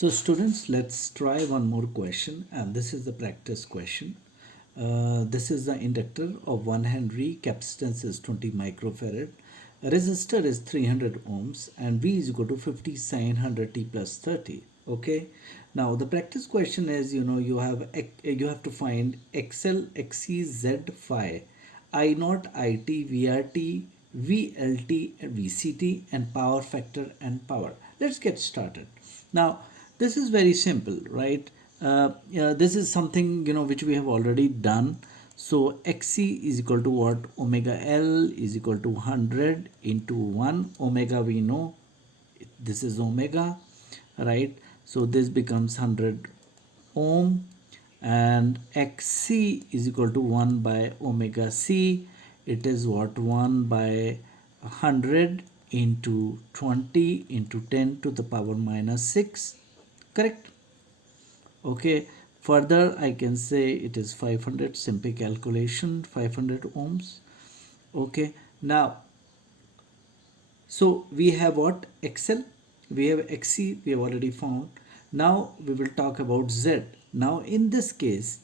So students, let's try one more question, and this is the practice question. This is the inductor of 1 Henry, capacitance is 20 microfarad, resistor is 300 ohms, and V is equal to 50 sine 100 t plus 30. Okay. Now the practice question is, you have to find XL, XC, Z, phi, I naught, IT, VRT, VLT, and VCT, and power factor and power. Let's get started. Now this is very simple, right? This is something which we have already done. So XC is equal to what? Omega L is equal to 100 into 1. Omega we know, this is omega, right? So this becomes 100 ohm, and XC is equal to 1 by omega C. It is what? 1 by 100 into 20 into 10 to the power minus 6, correct? Okay, further I can say it is 500, simple calculation, 500 ohms. Okay, now so we have what? XL, we have XC, we have already found. Now we will talk about Z. Now in this case,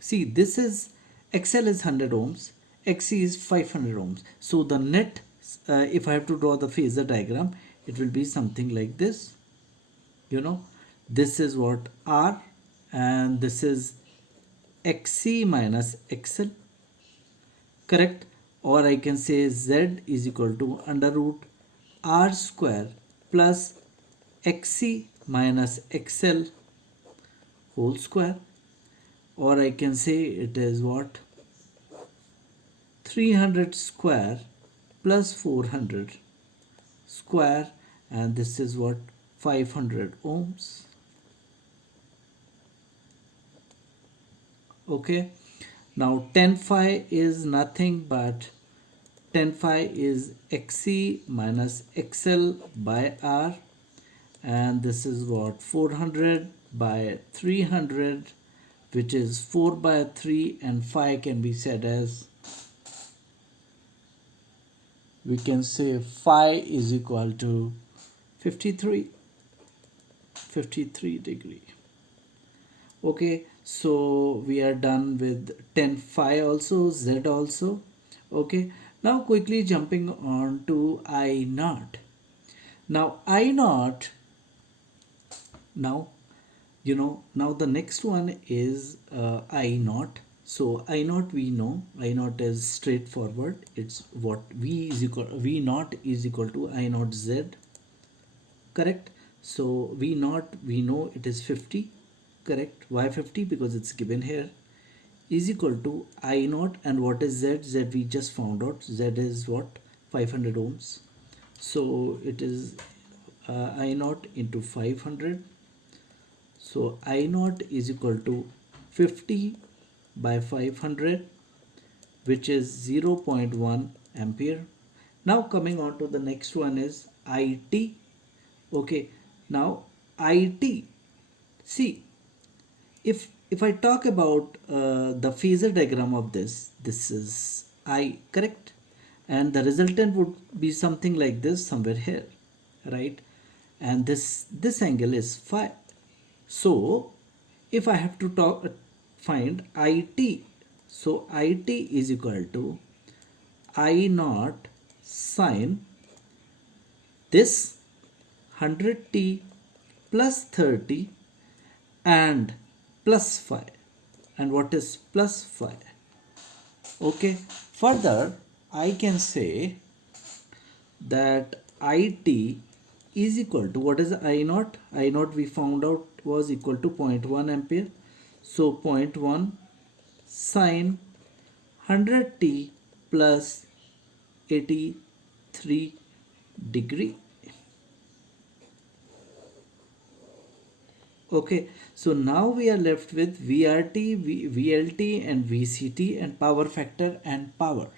see, this is XL is 100 ohms, XC is 500 ohms. So the net, if I have to draw the phasor diagram, it will be something like this. This is what? R, and this is XC minus XL, correct? Or I can say Z is equal to under root R square plus XC minus XL whole square. Or I can say it is what? 300 square plus 400 square, and this is what? 500 ohms. Okay, now 10 phi is nothing but 10 phi is XC minus XL by R, and this is what? 400 by 300, which is 4 by 3, and phi can be said as, we can say phi is equal to 53 degree. Okay, so we are done with 10 phi also, Z also. Okay, now quickly jumping on to I naught. Now I naught, now now the next one is I naught. So I naught, we know I naught is straightforward. It's what? V naught is equal to I naught Z, correct? So V naught, we know it is 50, correct? Why 50? Because it's given here, is equal to I naught, and what is Z? Z we just found out. Z is what? 500 ohms. So it is I naught into 500. So I naught is equal to 50 by 500, which is 0.1 ampere. Now coming on to the next one is IT. Okay, now IT, see, if I talk about the phasor diagram of this is I, correct? And the resultant would be something like this, somewhere here, right? And this angle is phi. So if I have to find IT, so IT is equal to I naught sine this 100t plus 30 and plus phi. And what is plus phi? Okay, further I can say that IT is equal to, what is I naught? I naught we found out was equal to 0.1 ampere. So 0.1 sine 100t plus 83 degree. Okay, so now we are left with VRT, VLT, and VCT, and power factor and power.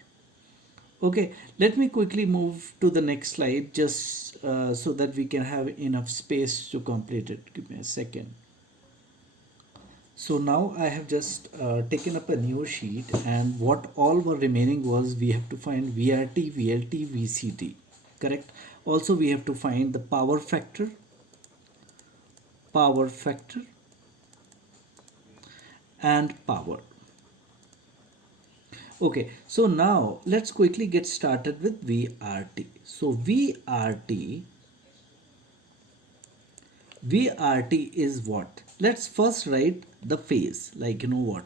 Okay, let me quickly move to the next slide, just so that we can have enough space to complete it. Give me a second. So now I have just taken up a new sheet, and what all were remaining was we have to find VRT, VLT, VCT, correct? Also we have to find the power factor power factor and power. Okay, so now let's quickly get started with VRT. So VRT is what? Let's first write the phase, like you know what.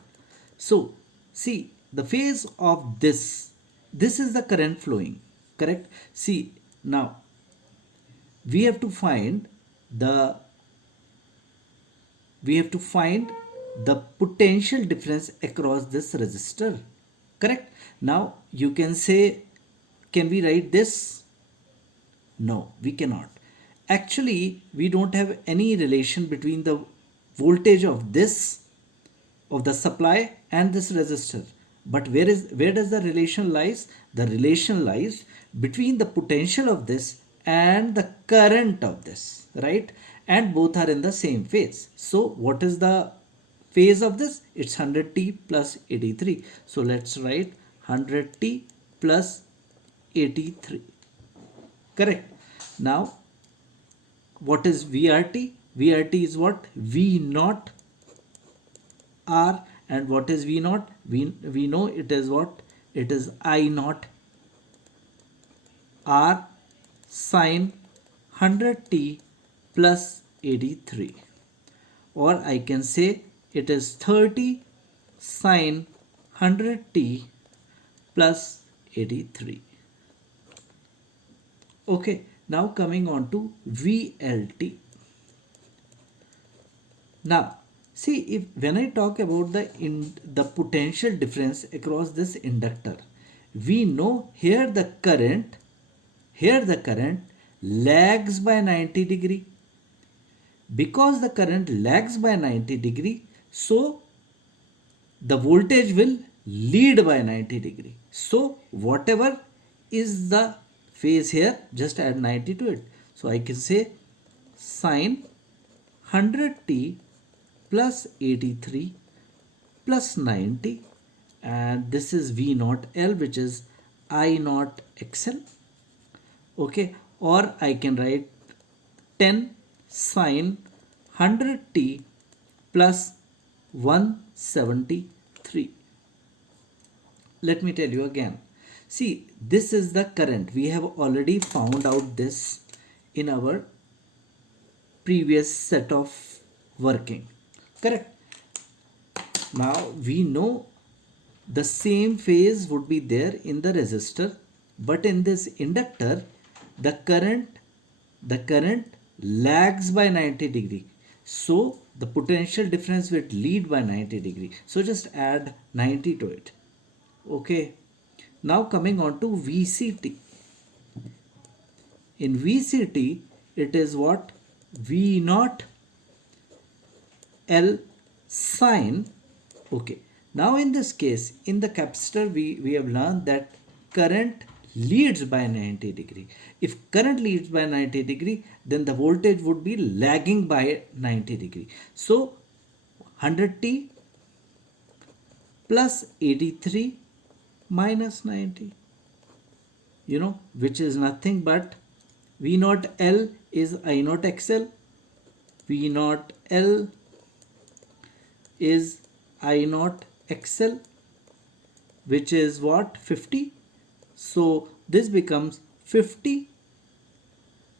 So see the phase of this is the current flowing, correct? See now we have to find the we have to find the potential difference across this resistor, correct? Now you can say, can we write this? No, we cannot. Actually, we don't have any relation between the voltage of this, of the supply, and this resistor. But where does the relation lies? The relation lies between the potential of this and the current of this, right? And both are in the same phase. So what is the phase of this? It's 100t plus 83. So let's write 100t plus 83. Correct. Now, what is VRT? VRT is what? V naught R. And what is V naught? We know it is what? It is I naught R sine 100t plus 83. Or I can say it is 30 sine 100t plus 83. Okay, now coming on to VLT. Now, see if when I talk about the potential difference across this inductor, we know here the current lags by 90 degree. Because the current lags by 90 degree, so the voltage will lead by 90 degree. So whatever is the phase here, just add 90 to it. So I can say sine 100t plus 83 plus 90, and this is V naught L, which is I naught XL. Okay, or I can write 10 sine 100t plus 173. Let me tell you again. See, this is the current. We have already found out this in our previous set of working. Correct. Now we know the same phase would be there in the resistor, but in this inductor, the current lags by 90 degree. So the potential difference will lead by 90 degree. So just add 90 to it. Okay. Now coming on to VCT. In VCT, it is what? V naught L sine. Okay. Now in this case, in the capacitor, we have learned that current leads by 90 degree. If current leads by 90 degree, then the voltage would be lagging by 90 degree. So 100t plus 83 minus 90, which is nothing but V naught L is I naught XL. V naught L is I naught XL, which is what? 50. So this becomes 50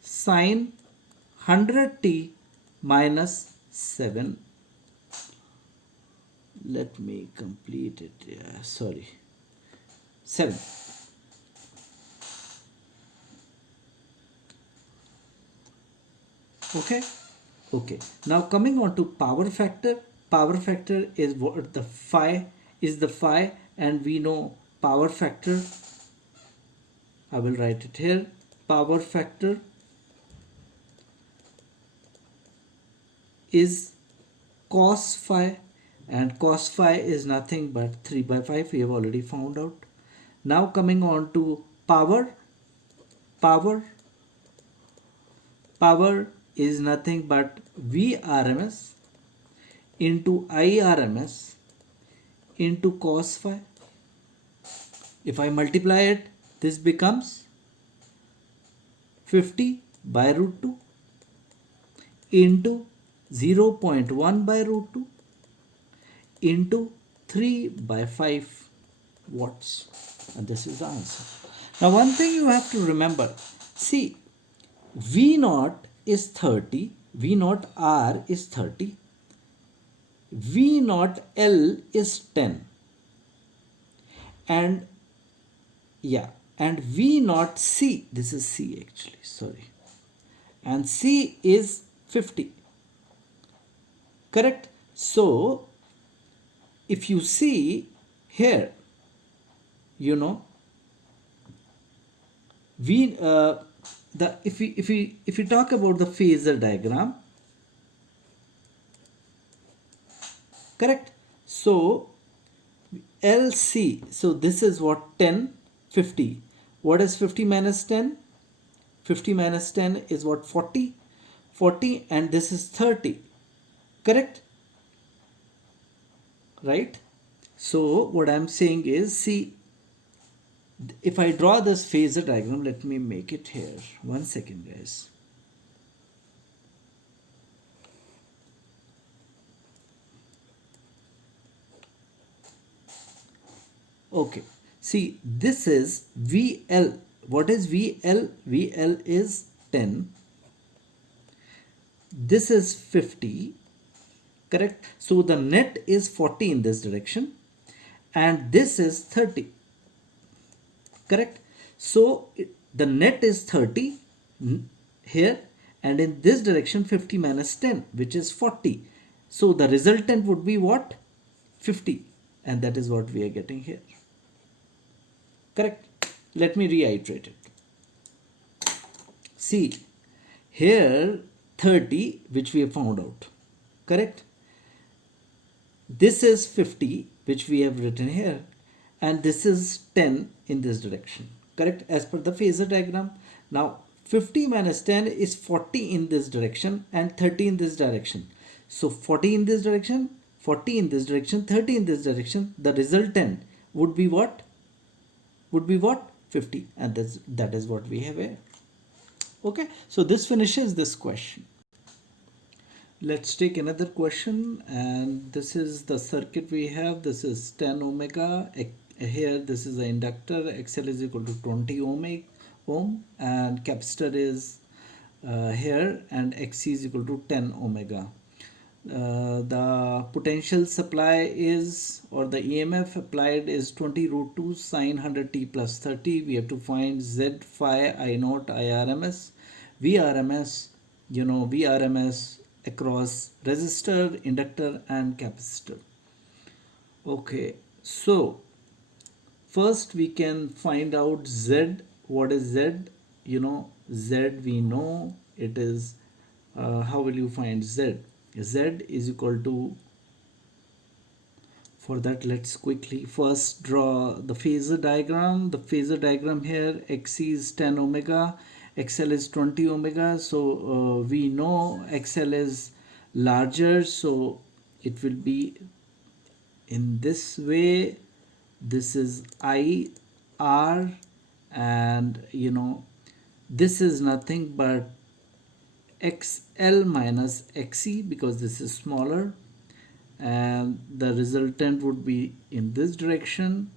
sine 100t minus 7. Let me complete it. Yeah, sorry. 7. Okay. Okay. Now coming on to power factor. Power factor is what? The phi is the phi, and we know power factor. I will write it here. Power factor is cos phi, and cos phi is nothing but 3 by 5. We have already found out. Now coming on to power. Power is nothing but Vrms into Irms into cos phi. If I multiply it, this becomes 50 by root 2 into 0.1 by root 2 into 3 by 5 watts. And this is the answer. Now, one thing you have to remember, see, V naught is 30, V naught R is 30, V naught L is 10, and yeah, and V naught C, this is C actually, sorry, and C is 50. Correct? So, if you see here, you know, we the if we talk about the phasor diagram, correct? So LC, so this is what, 10, 50. What is 50 minus 10? 50 minus 10 is what, 40? 40, and this is 30. Correct? Right? So what I'm saying is, see, if I draw this phasor diagram, let me make it here. 1 second, guys. Okay. See, this is VL. What is VL? VL is 10. This is 50. Correct? So the net is 40 in this direction. And this is 30. Correct? So the net is 30 here, and in this direction 50 minus 10, which is 40. So the resultant would be what? 50, and that is what we are getting here. Correct? Let me reiterate it. See, here 30, which we have found out. Correct? This is 50, which we have written here, and this is 10 in this direction. Correct? As per the phasor diagram. Now 50 minus 10 is 40 in this direction and 30 in this direction. So 40 in this direction, 40 in this direction, 30 in this direction. The resultant would be what? Would be what? 50, and that is what we have here. Okay, so this finishes this question. Let's take another question, and this is the circuit we have. This is 10 omega. Here this is the inductor. XL is equal to 20 ohm, and capacitor is here, and XC is equal to 10 omega. The potential supply is, or the EMF applied is 20 root 2 sine 100 t plus 30. We have to find Z phi I naught IRMS, VRMS, VRMS across resistor, inductor and capacitor. Okay, so first we can find out Z. What is Z? Z, we know it is, how will you find Z? Z is equal to, for that let's quickly first draw the phasor diagram. The phasor diagram here, XC is 10 omega, XL is 20 omega. So we know XL is larger, so it will be in this way. This is IR, and this is nothing but XL minus XC, because this is smaller, and the resultant would be in this direction,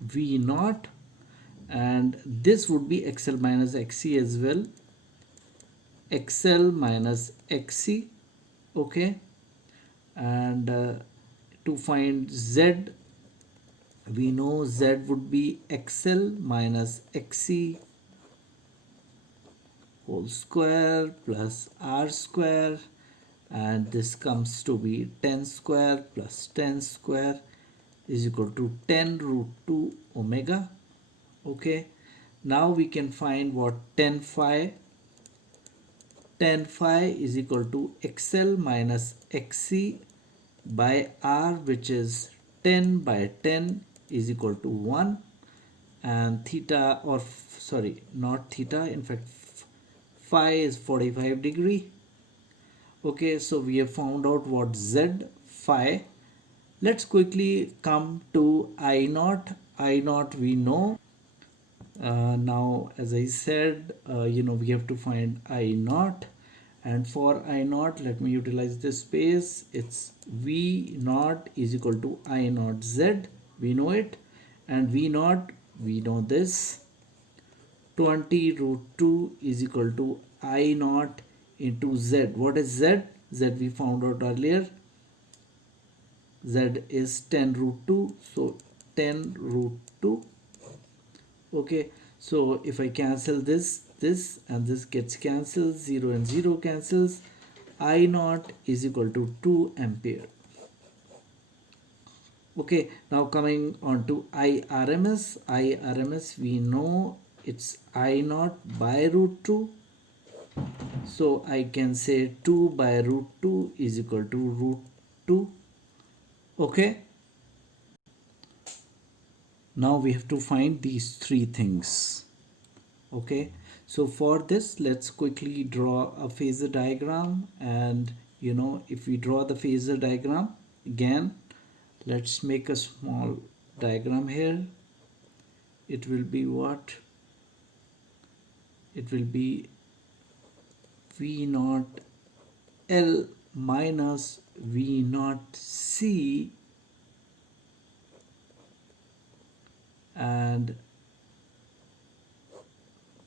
V naught, and this would be XL minus XC as well, XL minus XC. Okay, and to find Z, we know Z would be XL minus XC whole square plus R square, and this comes to be 10 square plus 10 square is equal to 10 root 2 omega. Okay, now we can find what 10 phi. 10 phi is equal to XL minus XC by R, which is 10 by 10 is equal to 1, and theta, or sorry, not theta, in fact phi is 45 degree. Okay, so we have found out what Z phi. Let's quickly come to I naught. I naught we know. Now as I said, we have to find I naught, and for I naught, let me utilize this space. It's V naught is equal to I naught Z, we know it, and V naught, we know this, 20 root 2 is equal to I naught into Z. What is Z? Z we found out earlier. Z is 10 root 2, so 10 root 2. Okay, so if I cancel this and this gets cancelled, 0 and 0 cancels, I naught is equal to 2 ampere. Okay, now coming on to IRMS. IRMS, we know it's I naught by root 2. So I can say 2 by root 2 is equal to root 2. Okay, now we have to find these three things. Okay, so for this, let's quickly draw a phasor diagram. And if we draw the phasor diagram again, let's make a small diagram here. It will be what? It will be V naught L minus V naught C, and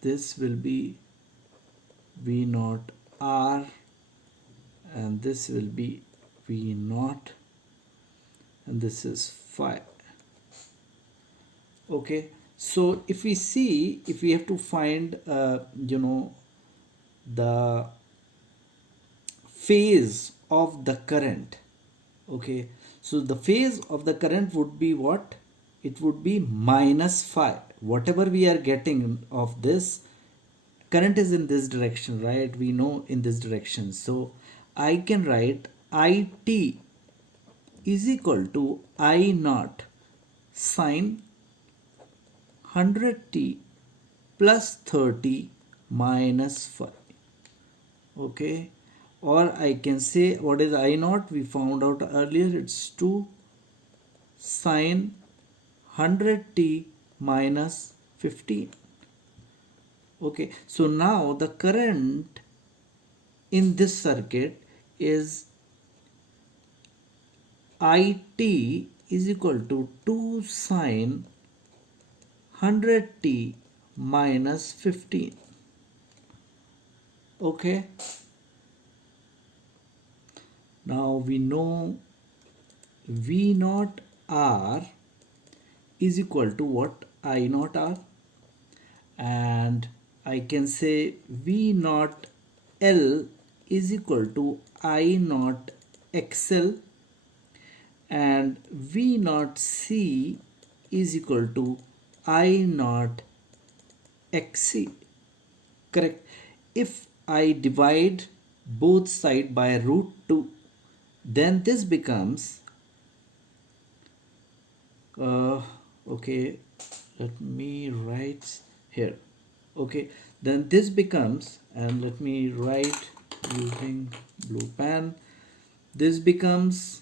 this will be V naught R, and this will be V naught, and this is phi. Okay, so if we see, if we have to find the phase of the current. Okay, so the phase of the current would be what? It would be minus phi. Whatever we are getting of this current is in this direction, right? We know in this direction, so I can write IT is equal to I naught sine 100t plus 30 minus phi. Okay, or I can say, what is I naught? We found out earlier, it's 2 sine 100t minus 15. Okay, so now the current in this circuit is IT is equal to 2 sine 100t minus 15. Okay, now we know V naught R is equal to what? I naught R, and I can say V naught L is equal to I naught XL, and V naught C is equal to I naught XC. Correct. If I divide both sides by root 2, then this becomes okay, let me write here. Okay, then this becomes, and let me write using blue pen, this becomes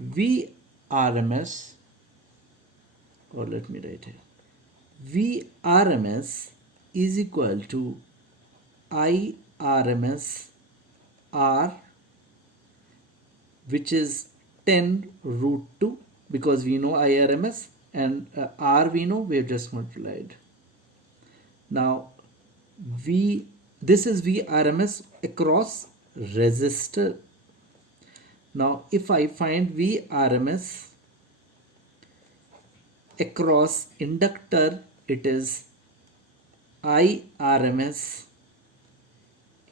VRMS, or let me write here, VRMS is equal to IRMS R, which is 10 root 2, because we know IRMS, and R we know, we have just multiplied. Now this is VRMS across resistor. Now if I find VRMS across inductor, it is IRMS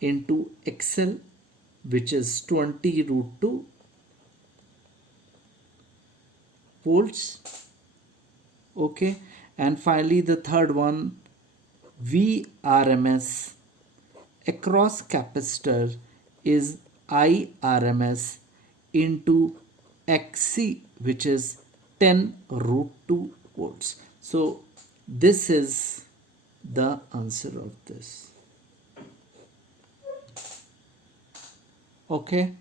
into XL, which is 20 root 2 volts. Okay, and finally the third one, VRMS across capacitor is IRMS into XC, which is 10 root 2 volts. So this is the answer of this. Okay.